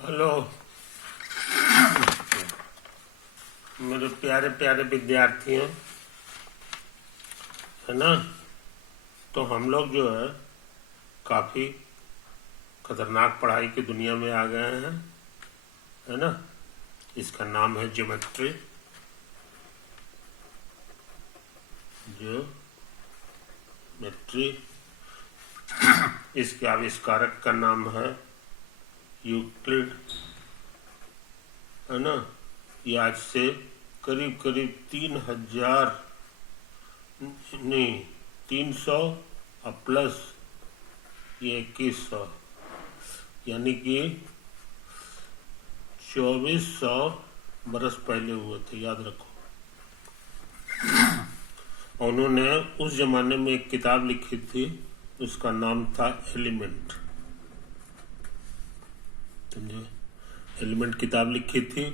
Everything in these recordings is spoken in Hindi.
हेलो मेरे प्यारे प्यारे विद्यार्थियों, है ना। तो हम लोग जो है काफ़ी खतरनाक पढ़ाई की दुनिया में आ गए हैं, है ना। इसका नाम है ज्योमेट्री। ज्योमेट्री इसके आविष्कारक का नाम है यूक्लिड, है ना। ये आज से करीब करीब 3000 नहीं 300 और प्लस ये 2100 यानी कि 2400 बरस पहले हुए थे, याद रखो। उन्होंने उस जमाने में एक किताब लिखी थी, उसका नाम था एलिमेंट, समझे। एलिमेंट किताब लिखी थी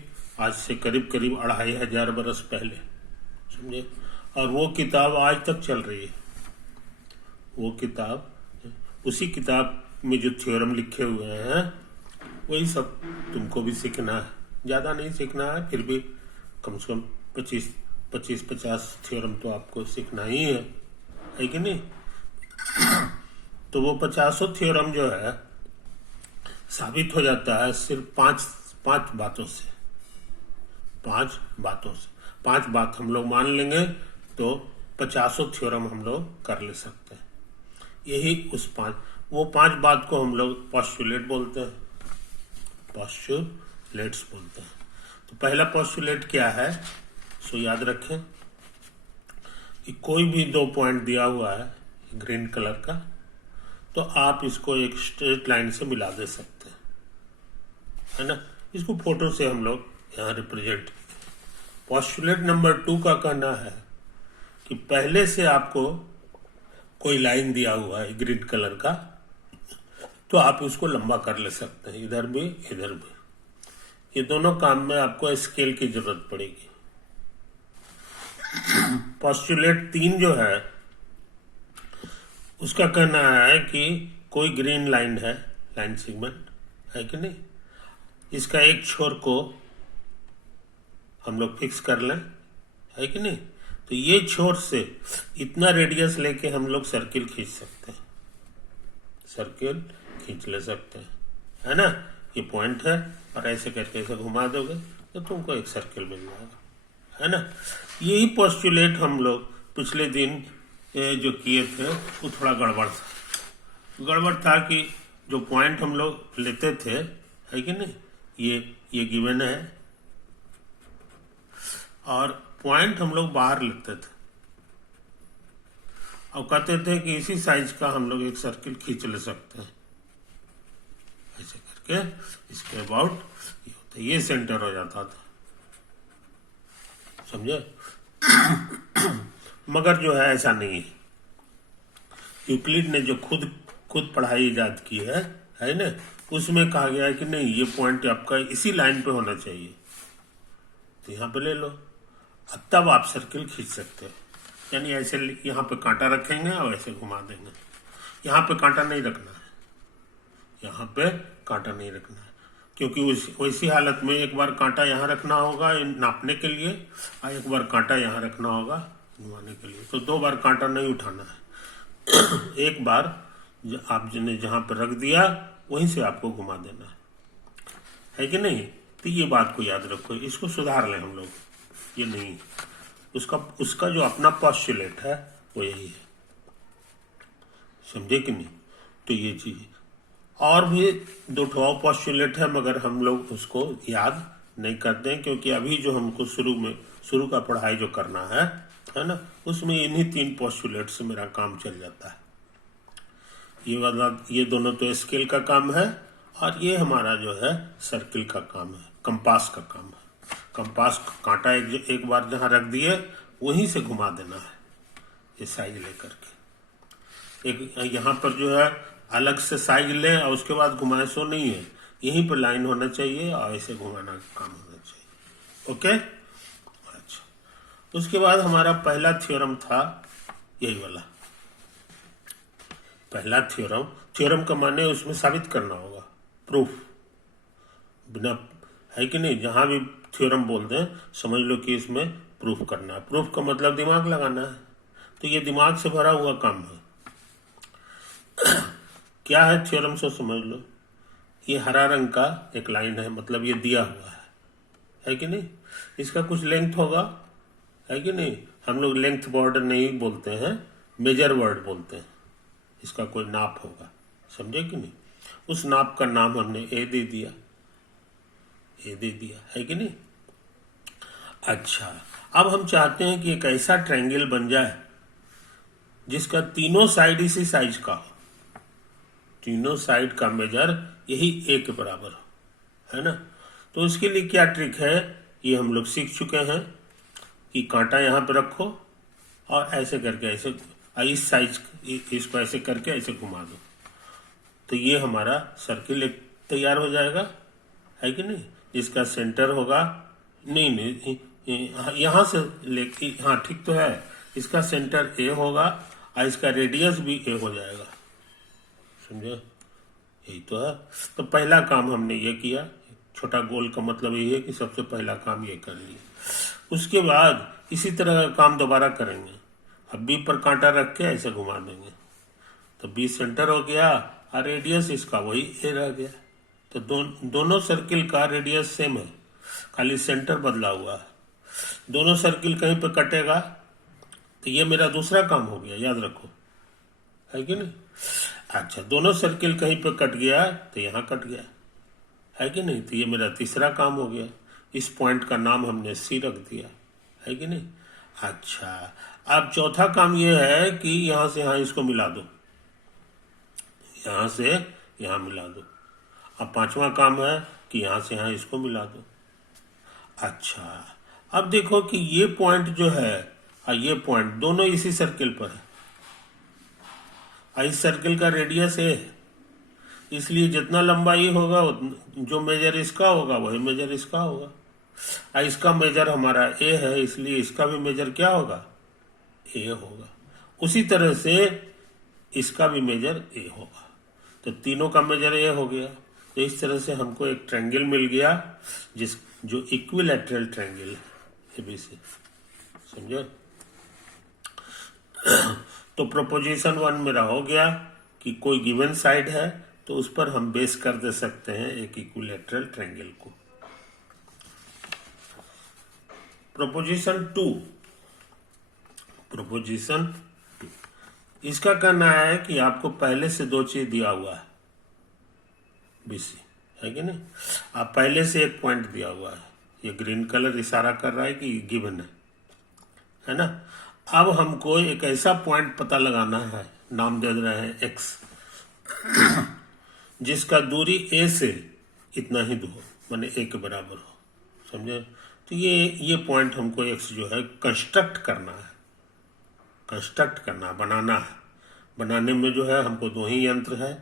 आज से करीब करीब 2500 बरस पहले, समझे। और वो किताब आज तक चल रही है। वो किताब, उसी किताब में जो थ्योरम लिखे हुए हैं वही सब तुमको भी सीखना है। ज़्यादा नहीं सीखना है, फिर भी कम से कम 25-50 थ्योरम तो आपको सीखना ही है कि नहीं। तो वो 50 थ्योरम जो है साबित हो जाता है सिर्फ पांच बातों से। पांच बात हम लोग मान लेंगे तो 50 थ्योरम हम लोग कर ले सकते हैं। यही वो पांच बात को हम लोग पॉस्टुलेट बोलते हैं, पॉस्टुलेट्स बोलते हैं। तो पहला पॉस्टुलेट क्या है, सो याद रखें कि कोई भी 2 पॉइंट दिया हुआ है ग्रीन कलर का, तो आप इसको एक स्ट्रेट लाइन से मिला दे सकते हैं, है ना। इसको फोटो से हम लोग यहाँ रिप्रेजेंट। पॉस्टुलेट नंबर 2 का कहना है कि पहले से आपको कोई लाइन दिया हुआ है ग्रीन कलर का, तो आप उसको लंबा कर ले सकते हैं, इधर भी इधर भी। ये दोनों काम में आपको स्केल की जरूरत पड़ेगी। पॉस्टुलेट 3 जो है उसका कहना है कि कोई ग्रीन लाइन है, लाइन सेगमेंट है कि नहीं, इसका एक छोर को हम लोग फिक्स कर लें, है कि नहीं। तो ये छोर से इतना रेडियस लेके हम लोग सर्किल खींच सकते हैं, सर्किल खींच ले सकते हैं, है ना। ये पॉइंट है और ऐसे करके ऐसे घुमा दोगे तो तुमको एक सर्किल मिल जाएगा, है ना। यही पोस्टुलेट हम लोग पिछले दिन जो किए थे वो थोड़ा गड़बड़ था कि जो पॉइंट हम लोग लेते थे, है कि नहीं, ये गिवन है और पॉइंट हम लोग बाहर लेते थे और कहते थे कि इसी साइज का हम लोग एक सर्किल खींच ले सकते हैं, ऐसे करके इसके अबाउट ये सेंटर हो जाता था, समझे। मगर जो है ऐसा नहीं है। यूक्लिड ने जो खुद पढ़ाई ईजाद की है ना, उसमें कहा गया है कि नहीं, ये पॉइंट आपका इसी लाइन पे होना चाहिए, तो यहाँ पे ले लो, तब आप सर्किल खींच सकते हो। यानी ऐसे यहाँ पे कांटा रखेंगे और ऐसे घुमा देंगे। यहाँ पे कांटा नहीं रखना है, यहाँ पे कांटा नहीं रखना है, क्योंकि वैसी हालत में एक बार कांटा यहाँ रखना होगा नापने के लिए और एक बार कांटा यहाँ रखना होगा घुमाने के लिए। तो 2 बार कांटा नहीं उठाना है। एक बार आपने जहाँ पर रख दिया वहीं से आपको घुमा देना है कि नहीं। तो ये बात को याद रखो, इसको सुधार लें हम लोग। ये नहीं, उसका जो अपना पॉस्टुलेट है वो यही है, समझे कि नहीं। तो ये चीज और भी 2 और पॉस्टुलेट है, मगर हम लोग उसको याद नहीं करते हैं, क्योंकि अभी जो हमको शुरू का पढ़ाई जो करना है ना, उसमें इन्हीं 3 पॉस्टुलेट से मेरा काम चल जाता है। ये दोनों तो स्केल का काम है और ये हमारा जो है सर्किल का काम है, कंपास का काम है। कंपास कांटा एक बार जहां रख दिए वहीं से घुमा देना है, ये साइज लेकर के। एक यहाँ पर जो है अलग से साइज ले और उसके बाद घुमाए, सो नहीं है, यहीं पर लाइन होना चाहिए और ऐसे घुमाना का काम होना चाहिए। ओके, अच्छा। उसके बाद हमारा पहला थ्योरम था यही वाला। पहला थ्योरम का माने उसमें साबित करना होगा, प्रूफ। बिना, है कि नहीं, जहां भी थ्योरम बोलते हैं समझ लो कि इसमें प्रूफ करना है। प्रूफ का मतलब दिमाग लगाना है, तो ये दिमाग से भरा हुआ काम है। क्या है थ्योरम से समझ लो। ये हरा रंग का एक लाइन है, मतलब ये दिया हुआ है कि नहीं। इसका कुछ लेंथ होगा, है कि नहीं। हम लोग लेंथ बॉर्डर नहीं बोलते हैं, मेजर वर्ड बोलते हैं। इसका कोई नाप होगा, समझे कि नहीं। उस नाप का नाम हमने ए दे दिया, ए दे दिया, है कि नहीं। अच्छा, अब हम चाहते हैं कि एक ऐसा ट्रायंगल बन जाए जिसका तीनों साइड इसी साइज का हो, तीनों साइड का मेजर यही ए के बराबर हो, है ना। तो उसके लिए क्या ट्रिक है, ये हम लोग सीख चुके हैं कि कांटा यहाँ पे रखो और ऐसे करके ऐसे इस साइज इसको ऐसे करके ऐसे घुमा दो, तो ये हमारा सर्किल एक तैयार हो जाएगा, है कि नहीं। इसका सेंटर होगा, नहीं यहाँ से लेके, हाँ ठीक तो है, इसका सेंटर ए होगा और इसका रेडियस भी ए हो जाएगा, समझे, यही तो है। तो पहला काम हमने ये किया, छोटा गोल का मतलब ये है कि सबसे पहला काम ये कर लिया। उसके बाद इसी तरह का काम दोबारा करेंगे। अब बी पर कांटा रख के ऐसे घुमा देंगे, तो बी सेंटर हो गया और रेडियस इसका वही ए रह गया। तो दोनों सर्किल का रेडियस सेम है, खाली सेंटर बदला हुआ है। दोनों सर्किल कहीं पर कटेगा तो ये मेरा दूसरा काम हो गया, याद रखो, है कि नहीं। अच्छा, दोनों सर्किल कहीं पर कट गया तो यहाँ कट गया, है कि नहीं, तो ये मेरा तीसरा काम हो गया। इस पॉइंट का नाम हमने सी रख दिया, है कि नहीं। अच्छा, अब चौथा काम ये है कि यहां से यहां इसको मिला दो, यहां से यहां मिला दो। अब पांचवा काम है कि यहां से यहां इसको मिला दो। अच्छा, अब देखो कि ये पॉइंट जो है और ये पॉइंट दोनों इसी सर्किल पर है, और इस सर्किल का रेडियस ए है, इसलिए जितना लंबा ये होगा जो मेजर इसका होगा वही मेजर इसका होगा। और इसका मेजर हमारा ए है, इसलिए इसका भी मेजर क्या होगा, ए होगा। उसी तरह से इसका भी मेजर ए होगा, तो तीनों का मेजर ए हो गया। तो इस तरह से हमको एक ट्रायंगल मिल गया जो इक्विलैटरल ट्रायंगल है, एबीसी, समझे। तो प्रोपोजिशन 1 मेरा हो गया कि कोई गिवन साइड है तो उस पर हम बेस कर दे सकते हैं एक इक्विलैटरल ट्रायंगल को। प्रोपोजिशन 2, प्रोपोजिशन 2 इसका कहना है कि आपको पहले से दो चीज दिया हुआ है, बीसी, है कि नहीं। आप पहले से एक पॉइंट दिया हुआ है, ये ग्रीन कलर इशारा कर रहा है कि गिवन है ना। अब हमको एक ऐसा पॉइंट पता लगाना है, नाम दे रहे हैं एक्स, जिसका दूरी ए से इतना ही दूर, माने ए के बराबर हो, समझे। तो ये पॉइंट हमको एक्स जो है कंस्ट्रक्ट करना है, कंस्ट्रक्ट करना, बनाना है। बनाने में जो है हमको दो ही यंत्र है,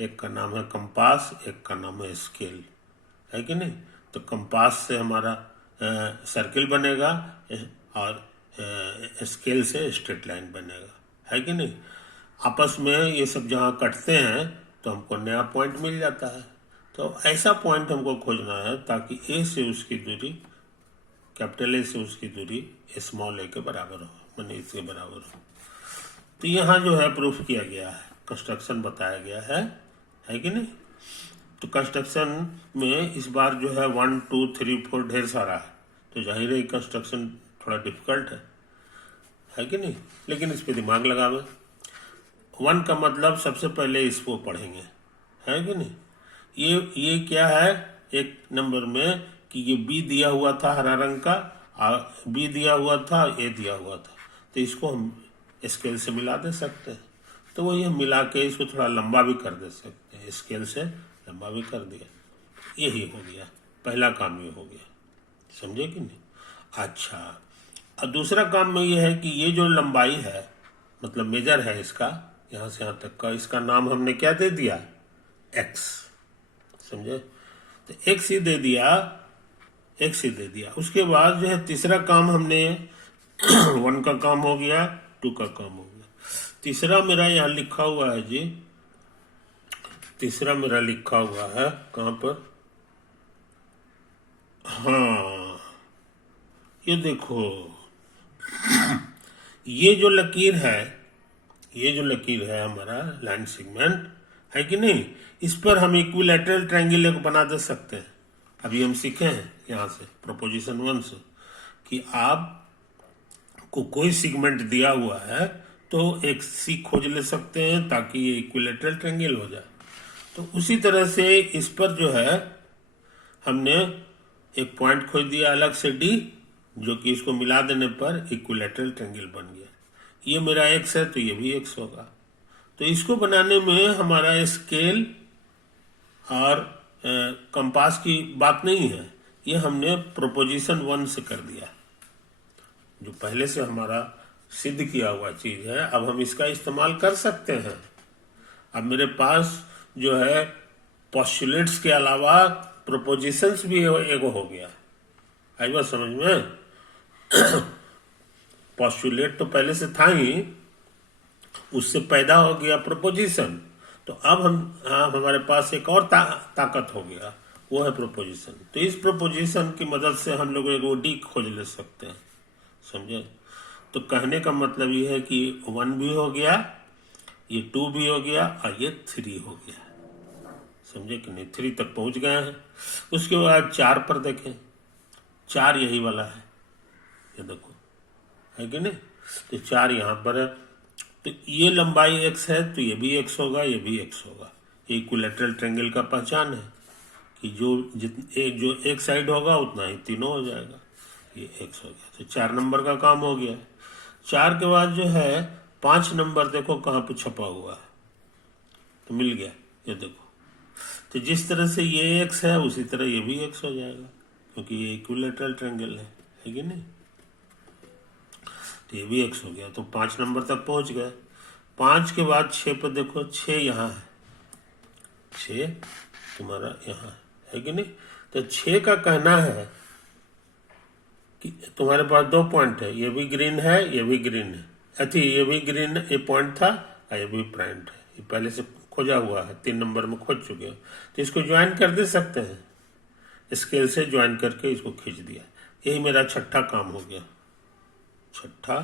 एक का नाम है कंपास, एक का नाम है स्केल, है कि नहीं। तो कंपास से हमारा सर्किल बनेगा और स्केल से स्ट्रेट लाइन बनेगा, है कि नहीं। आपस में ये सब जहाँ कटते हैं तो हमको नया पॉइंट मिल जाता है। तो ऐसा पॉइंट हमको खोजना है ताकि ए से उसकी दूरी, कैपिटल ए से उसकी दूरी स्मॉल ए के बराबर हो, माने इसके बराबर हो। तो यहाँ जो है प्रूफ किया गया है, कंस्ट्रक्शन बताया गया है कि नहीं। तो कंस्ट्रक्शन में इस बार जो है 1 2 3 4 ढेर सारा है, तो जाहिर है कंस्ट्रक्शन थोड़ा डिफिकल्ट है कि नहीं, लेकिन इस पे दिमाग लगावे। 1 का मतलब सबसे पहले इसको पढ़ेंगे, है कि नहीं। ये क्या है, एक नंबर में कि ये बी दिया हुआ था हरा रंग का, बी दिया हुआ था, ए दिया हुआ था, तो इसको हम स्केल से मिला दे सकते हैं। तो वही हम मिला के इसको थोड़ा लंबा भी कर दे सकते हैं, स्केल से लंबा भी कर दिया, यही हो गया, पहला काम ये हो गया, समझे कि नहीं। अच्छा, अब दूसरा काम में ये है कि ये जो लंबाई है, मतलब मेजर है इसका, यहाँ से यहाँ तक का, इसका नाम हमने क्या दे दिया, एक्स, समझे। तो एक्स ही दे दिया, एक्स ही दे दिया। उसके बाद जो है तीसरा काम हमने 1 का काम हो गया, 2 का काम हो गया। तीसरा मेरा यहाँ लिखा हुआ है जी, तीसरा मेरा लिखा हुआ है कहाँ पर, ये देखो, ये जो लकीर है, ये जो लकीर है हमारा लाइन सेगमेंट है कि नहीं, इस पर हम इक्विलैटरल ट्रायंगल बना दे सकते हैं। अभी हम सीखे हैं यहाँ से प्रोपोजिशन 1 से कि आप को कोई सेगमेंट दिया हुआ है तो एक सी खोज ले सकते हैं ताकि ये इक्विलैटरल ट्रायंगल हो जाए। तो उसी तरह से इस पर जो है हमने एक पॉइंट खोज दिया अलग से डी, जो कि इसको मिला देने पर इक्विलैटरल ट्रायंगल बन गया। ये मेरा एक्स है तो ये भी एक्स होगा। तो इसको बनाने में हमारा स्केल और कंपास की बात नहीं है, ये हमने प्रोपोजिशन 1 से कर दिया, जो पहले से हमारा सिद्ध किया हुआ चीज है। अब हम इसका इस्तेमाल कर सकते हैं। अब मेरे पास जो है पोस्टुलेट्स के अलावा प्रोपोजिशंस भी एगो हो गया। आई बात समझ में? पोस्टुलेट तो पहले से था ही, उससे पैदा हो गया प्रोपोजिशन। तो अब हमारे पास एक और ताकत हो गया, वो है प्रोपोजिशन। तो इस प्रोपोजिशन की मदद से हम लोग एक डी खोज ले सकते हैं, समझे? तो कहने का मतलब ये है कि 1 भी हो गया, ये 2 भी हो गया और ये 3 हो गया, समझे कि नहीं? 3 तक पहुंच गए हैं। उसके बाद 4 पर देखें, 4 यही वाला है, ये देखो, है कि नहीं? तो 4 यहाँ पर है। तो ये लंबाई x है तो ये भी x होगा, ये भी x होगा। ये इक्विलैटरल ट्रायंगल का पहचान है कि जो एक साइड होगा उतना ही तीनों हो जाएगा। ये x हो गया, तो 4 नंबर का काम हो गया। 4 के बाद जो है 5 नंबर देखो कहाँ पे छपा हुआ है, तो मिल गया, ये देखो। तो जिस तरह से ये x है उसी तरह ये भी x हो जाएगा, क्योंकि ये इक्विलैटरल ट्रायंगल है कि नहीं? तो ये भी x हो गया। तो 5 नंबर तक पहुंच गए। 5 के बाद 6 पर देखो, 6 यहाँ है, 6 तुम्हारा यहाँ है कि नहीं? तो 6 का कहना है कि तुम्हारे पास 2 पॉइंट है, ये भी ग्रीन है, ये भी ग्रीन है, अथी ये भी ग्रीन, ये पॉइंट था और ये भी पॉइंट है, ये पहले से खोजा हुआ है, 3 नंबर में खोज चुके हो। तो इसको ज्वाइन कर दे सकते हैं, स्केल से ज्वाइन करके इसको खींच दिया। यही मेरा छठा काम हो गया, छठा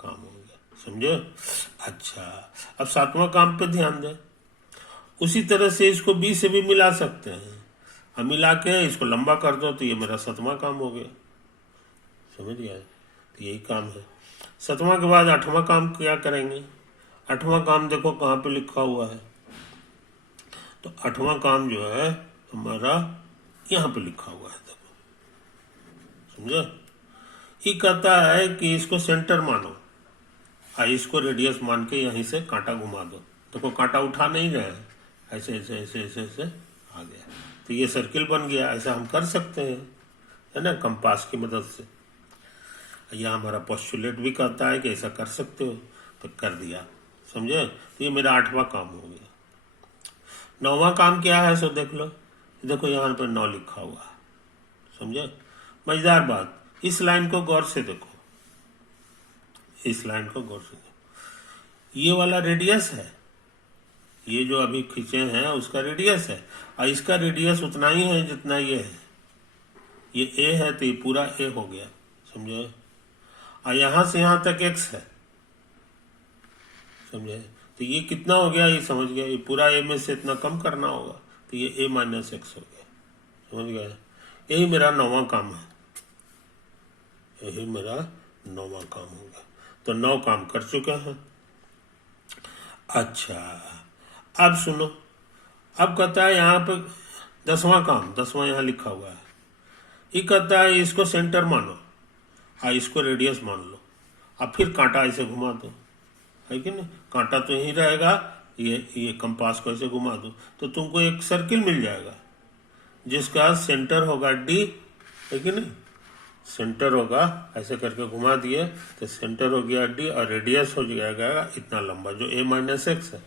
काम हो गया, समझे? अच्छा, अब 7वां काम पे ध्यान दें। उसी तरह से इसको बी से भी मिला सकते हैं, अब मिला के इसको लंबा कर दो तो ये मेरा 7वां काम हो गया, समझ गया? तो यही काम है। 7वां के बाद 8वां काम क्या करेंगे? 8वां काम देखो कहाँ पे लिखा हुआ है, तो 8वां काम जो है हमारा यहाँ पे लिखा हुआ है, देखो, समझे? ये कहता है कि इसको सेंटर मानो और इसको रेडियस मान के यहीं से कांटा घुमा दो। देखो कांटा उठा नहीं रहे हैं, ऐसे ऐसे ऐसे ऐसे ऐसे आ गया, तो ये सर्किल बन गया। ऐसा हम कर सकते हैं, है ना, कंपास की मदद से। यह हमारा पोस्टुलेट भी कहता है कि ऐसा कर सकते हो, तो कर दिया, समझे? तो ये मेरा 8वां काम हो गया। 9वां काम क्या है सो देख लो, देखो यहाँ पर 9 लिखा हुआ है, समझे? मजेदार बात, इस लाइन को गौर से देखो, इस लाइन को गौर से देखो, ये वाला रेडियस है, ये जो अभी खींचे हैं उसका रेडियस है, और इसका रेडियस उतना ही है जितना ये है। ये ए है तो ये पूरा ए हो गया, समझे? और यहां से यहां तक x है, समझे? तो ये कितना हो गया ये समझ गया, ये पूरा ए में से इतना कम करना होगा, तो ये a माइनस एक्स हो गया, समझ गया? यही मेरा 9वां काम है, यही मेरा 9वां काम हो गया। तो 9 काम कर चुके हैं। अच्छा, अब सुनो, अब कहता है यहाँ पे 10वां काम, 10वां यहाँ लिखा हुआ है। ये कहता है इसको सेंटर मानो और इसको रेडियस मान लो, अब फिर कांटा ऐसे घुमा दो, है कि नहीं? कांटा तो यहीं रहेगा, ये कंपास को ऐसे घुमा दो तो तुमको एक सर्किल मिल जाएगा जिसका सेंटर होगा डी, है कि नहीं? सेंटर होगा, ऐसे करके घुमा दिए तो सेंटर हो गया डी और रेडियस हो जाएगा इतना लंबा जो a माइनस एक्स है,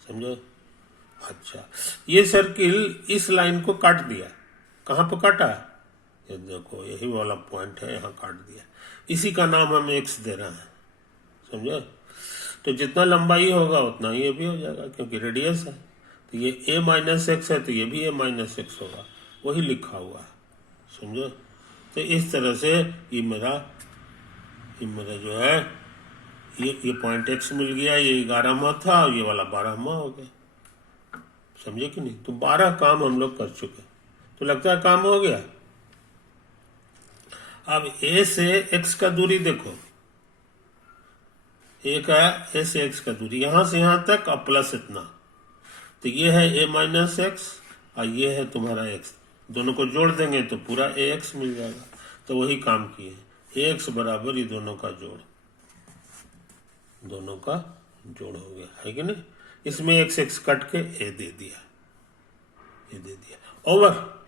समझो? अच्छा, ये सर्किल इस लाइन को काट दिया, कहाँ पे काटा? ये देखो यही वाला पॉइंट है, यहाँ काट दिया, इसी का नाम हम एक्स दे रहे हैं, समझे? तो जितना लंबाई होगा उतना ही ये भी हो जाएगा, क्योंकि रेडियस है। तो ये a माइनस एक्स है तो ये भी a माइनस एक्स होगा, वही लिखा हुआ है, समझो? तो इस तरह से ये मेरा जो है ये पॉइंट एक्स मिल गया, ये 11वां था और ये वाला 12वां हो गया। समझे कि नहीं? तो 12 काम हम लोग कर चुके, तो लगता है काम हो गया। अब ए से एक्स का दूरी देखो, ए का ए से एक्स का दूरी यहां से यहां तक और प्लस इतना, तो ये है ए माइनस एक्स और ये है तुम्हारा एक्स, दोनों को जोड़ देंगे तो पूरा ए एक्स मिल जाएगा। तो वही काम किए, ए एक्स बराबर ये दोनों का जोड़ हो गया, है कि नहीं? इसमें एक्स एक्स कट के ए दे दिया, ओवर।